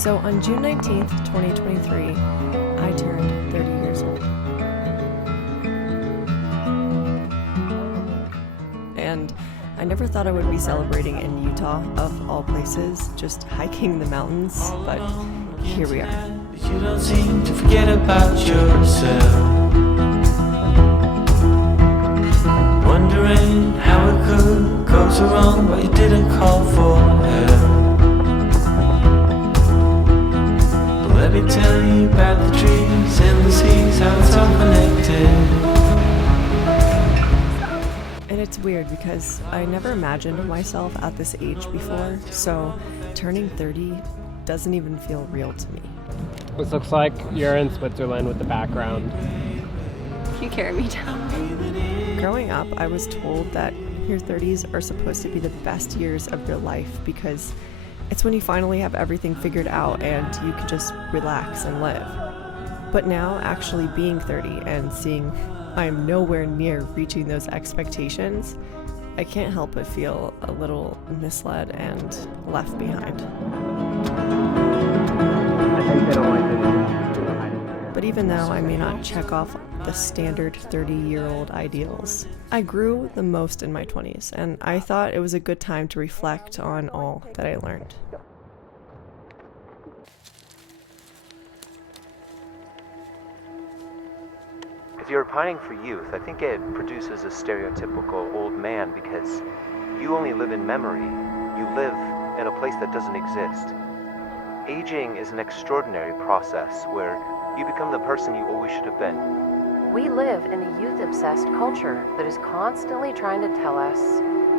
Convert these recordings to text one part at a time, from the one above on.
So on June 19th, 2023, I turned 30 years old. And I never thought I would be celebrating in Utah, of all places, just hiking the mountains, but here we are. You don't seem to forget about yourself. Wondering how it could go so wrong, but you didn't call for help. But let me tell you about the trees and the seas, how it's all connected. And it's weird because I never imagined myself at this age before, so turning 30 doesn't even feel real to me. This looks like you're in Switzerland with the background. Can you carry me down? Growing up, I was told that your 30s are supposed to be the best years of your life because it's when you finally have everything figured out and you can just relax and live. But now, actually being 30 and seeing I am nowhere near reaching those expectations, I can't help but feel a little misled and left behind. But even though I may not check off the standard 30-year-old ideals, I grew the most in my 20s, and I thought it was a good time to reflect on all that I learned. If you're pining for youth, I think it produces a stereotypical old man because you only live in memory. You live in a place that doesn't exist. Aging is an extraordinary process where you become the person you always should have been. We live in a youth-obsessed culture that is constantly trying to tell us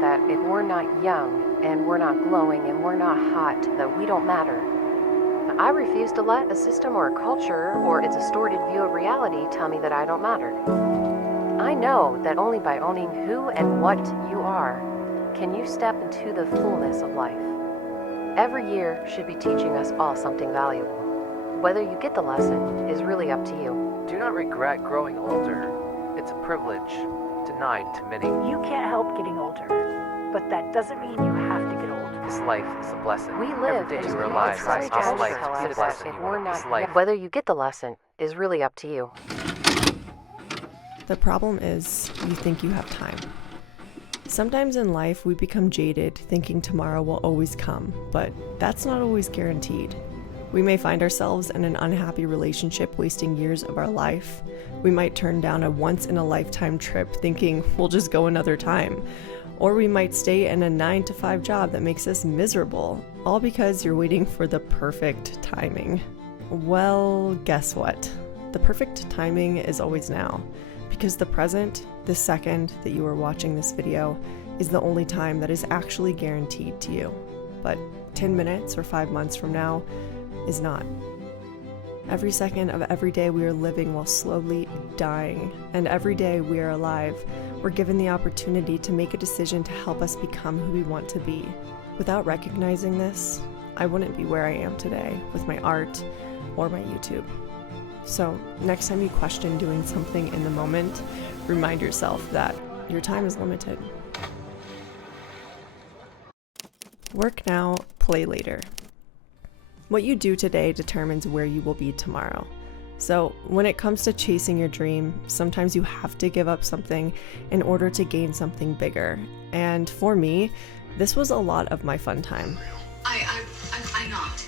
that if we're not young and we're not glowing and we're not hot, that we don't matter. I refuse to let a system or a culture or its distorted view of reality tell me that I don't matter. I know that only by owning who and what you are can you step into the fullness of life. Every year should be teaching us all something valuable. Whether you get the lesson is really up to you. Do not regret growing older. It's a privilege denied to many. You can't help getting older, but that doesn't mean you have to get old. This life is a blessing. We live Every day in you a are alive. society This that life tells is a us blessing. if we're This not, life. whether you get the lesson is really up to you. The problem is you think you have time. Sometimes in life we become jaded thinking tomorrow will always come, but that's not always guaranteed. We may find ourselves in an unhappy relationship wasting years of our life. We might turn down a once-in-a-lifetime trip thinking we'll just go another time. Or we might stay in a 9-to-5 job that makes us miserable, all because you're waiting for the perfect timing. Well, guess what? The perfect timing is always now, because the present, the second that you are watching this video, is the only time that is actually guaranteed to you. But 10 minutes or 5 months from now is not. Every second of every day we are living while slowly dying, and every day we are alive, we're given the opportunity to make a decision to help us become who we want to be. Without recognizing this, I wouldn't be where I am today with my art or my YouTube. So next time you question doing something in the moment, remind yourself that your time is limited. Work now, play later. What you do today determines where you will be tomorrow. So when it comes to chasing your dream, sometimes you have to give up something in order to gain something bigger. And for me, this was a lot of my fun time. I'm not.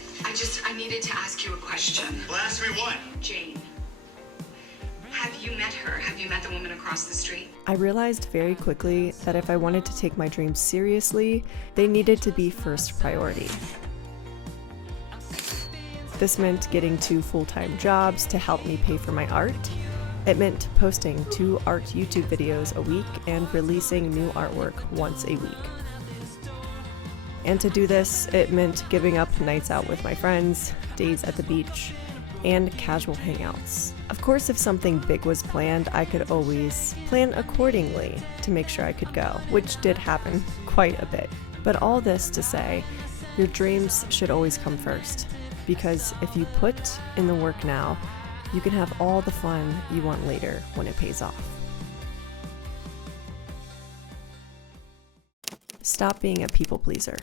I needed to ask you a question. Well, ask me what? Jane, have you met her? Have you met the woman across the street? I realized very quickly that if I wanted to take my dreams seriously, they needed to be first priority. This meant getting 2 full-time jobs to help me pay for my art. It meant posting 2 art YouTube videos a week and releasing new artwork once a week. And to do this, it meant giving up nights out with my friends, days at the beach, and casual hangouts. Of course, if something big was planned, I could always plan accordingly to make sure I could go, which did happen quite a bit. But all this to say, your dreams should always come first. Because if you put in the work now, you can have all the fun you want later when it pays off. Stop being a people pleaser.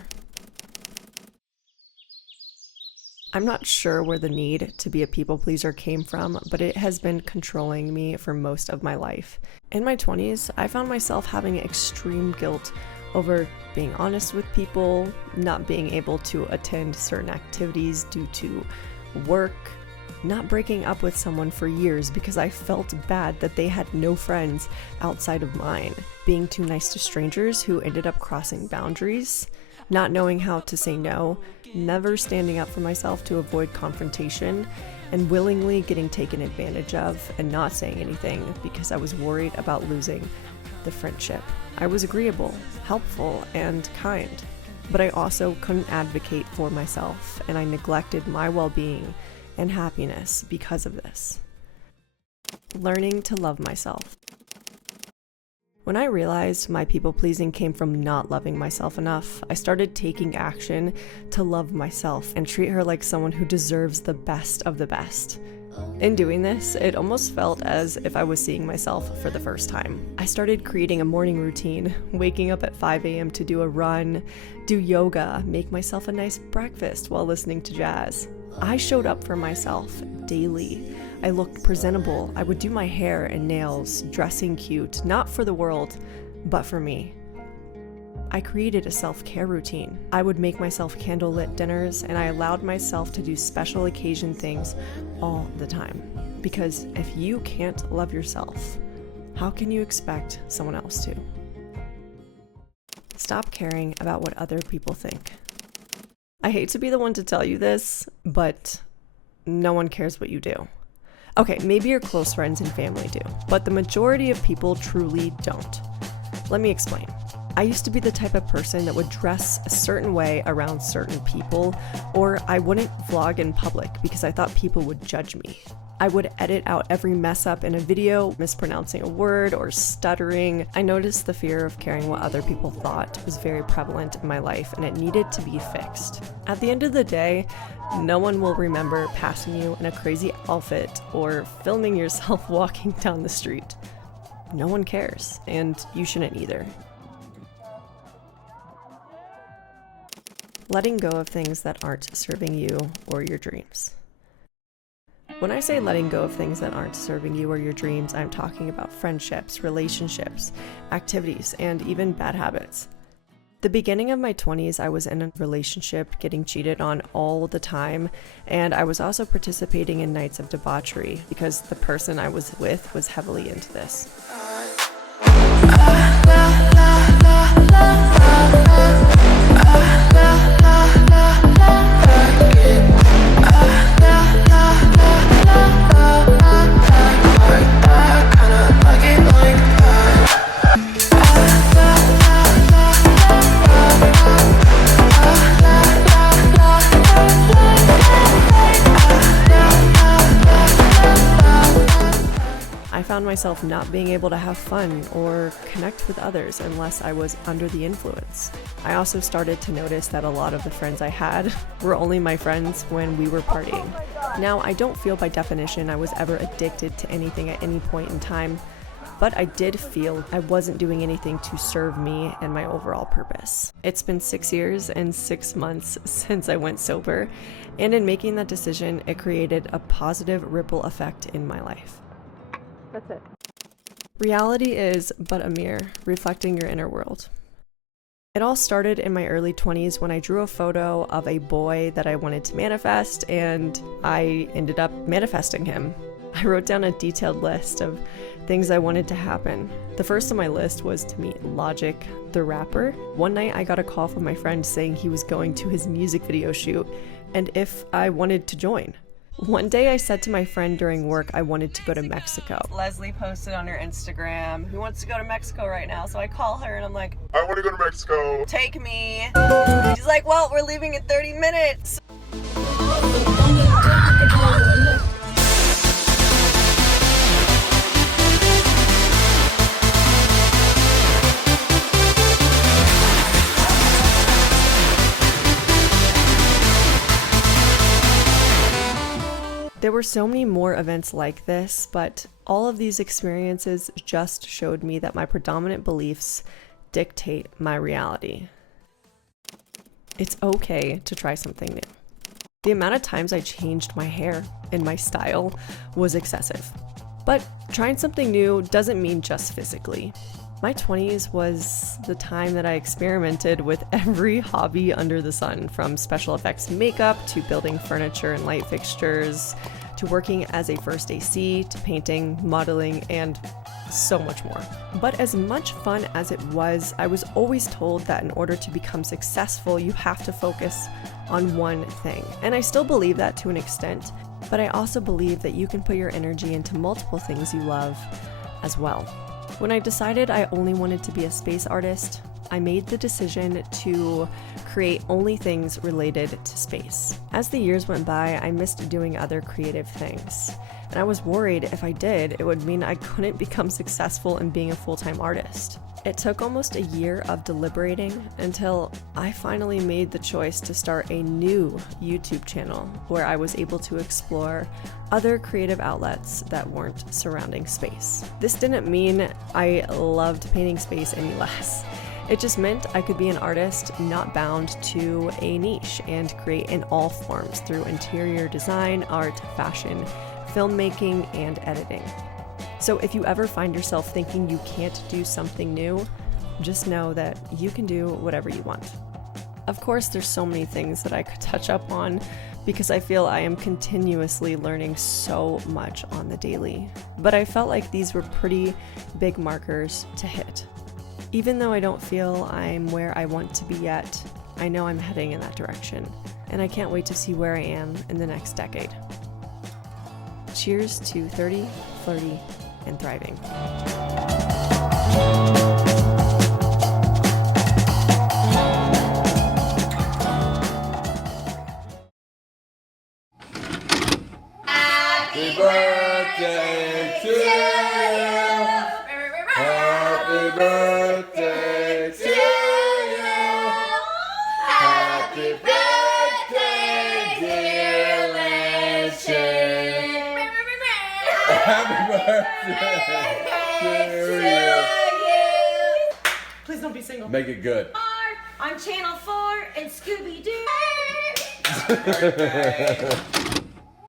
I'm not sure where the need to be a people pleaser came from, but it has been controlling me for most of my life. In my 20s, I found myself having extreme guilt over being honest with people, not being able to attend certain activities due to work, not breaking up with someone for years because I felt bad that they had no friends outside of mine, being too nice to strangers who ended up crossing boundaries, not knowing how to say no, never standing up for myself to avoid confrontation, and willingly getting taken advantage of and not saying anything because I was worried about losing the friendship. I was agreeable, helpful, and kind, but I also couldn't advocate for myself, and I neglected my well-being and happiness because of this. Learning to love myself. When I realized my people-pleasing came from not loving myself enough, I started taking action to love myself and treat her like someone who deserves the best of the best. In doing this, it almost felt as if I was seeing myself for the first time. I started creating a morning routine, waking up at 5 a.m. to do a run, do yoga, make myself a nice breakfast while listening to jazz. I showed up for myself daily. I looked presentable. I would do my hair and nails, dressing cute, not for the world, but for me. I created a self-care routine. I would make myself candlelit dinners, and I allowed myself to do special occasion things all the time. Because if you can't love yourself, how can you expect someone else to? Stop caring about what other people think. I hate to be the one to tell you this, but no one cares what you do. Okay, maybe your close friends and family do, but the majority of people truly don't. Let me explain. I used to be the type of person that would dress a certain way around certain people, or I wouldn't vlog in public because I thought people would judge me. I would edit out every mess up in a video, mispronouncing a word or stuttering. I noticed the fear of caring what other people thought was very prevalent in my life, and it needed to be fixed. At the end of the day, no one will remember passing you in a crazy outfit or filming yourself walking down the street. No one cares, and you shouldn't either. Letting go of things that aren't serving you or your dreams. When I say letting go of things that aren't serving you or your dreams, I'm talking about friendships, relationships, activities, and even bad habits. The beginning of my 20s, I was in a relationship getting cheated on all the time, and I was also participating in nights of debauchery because the person I was with was heavily into this. I found myself not being able to have fun or connect with others unless I was under the influence. I also started to notice that a lot of the friends I had were only my friends when we were partying. Now, I don't feel by definition I was ever addicted to anything at any point in time, but I did feel I wasn't doing anything to serve me and my overall purpose. It's been 6 years and 6 months since I went sober, and in making that decision, it created a positive ripple effect in my life. That's it. Reality is but a mirror, reflecting your inner world. It all started in my early 20s when I drew a photo of a boy that I wanted to manifest, and I ended up manifesting him. I wrote down a detailed list of things I wanted to happen. The first on my list was to meet Logic, the rapper. One night I got a call from my friend saying he was going to his music video shoot and if I wanted to join. One day I said to my friend during work I wanted to go to Mexico. Leslie posted on her Instagram, who wants to go to Mexico right now? So I call her and I'm like, I want to go to Mexico. Take me. She's like, well, we're leaving in 30 minutes. There were so many more events like this, but all of these experiences just showed me that my predominant beliefs dictate my reality. It's okay to try something new. The amount of times I changed my hair and my style was excessive. But trying something new doesn't mean just physically. My 20s was the time that I experimented with every hobby under the sun, from special effects makeup to building furniture and light fixtures, to working as a first AC, to painting, modeling, and so much more. But as much fun as it was, I was always told that in order to become successful, you have to focus on one thing. And I still believe that to an extent, but I also believe that you can put your energy into multiple things you love as well. When I decided I only wanted to be a space artist, I made the decision to create only things related to space. As the years went by, I missed doing other creative things. And I was worried if I did, it would mean I couldn't become successful in being a full-time artist. It took almost a year of deliberating until I finally made the choice to start a new YouTube channel where I was able to explore other creative outlets that weren't surrounding space. This didn't mean I loved painting space any less. It just meant I could be an artist not bound to a niche and create in all forms through interior design, art, fashion, filmmaking, and editing. So if you ever find yourself thinking you can't do something new, just know that you can do whatever you want. Of course, there's so many things that I could touch up on because I feel I am continuously learning so much on the daily. But I felt like these were pretty big markers to hit. Even though I don't feel I'm where I want to be yet, I know I'm heading in that direction, and I can't wait to see where I am in the next decade. Cheers to 30, flirty, and thriving. Happy birthday to you. Happy birthday to you. Happy birthday, dear Lynchie. Happy birthday to you. Please don't be single. Make it good. On Channel 4 and Scooby-Doo.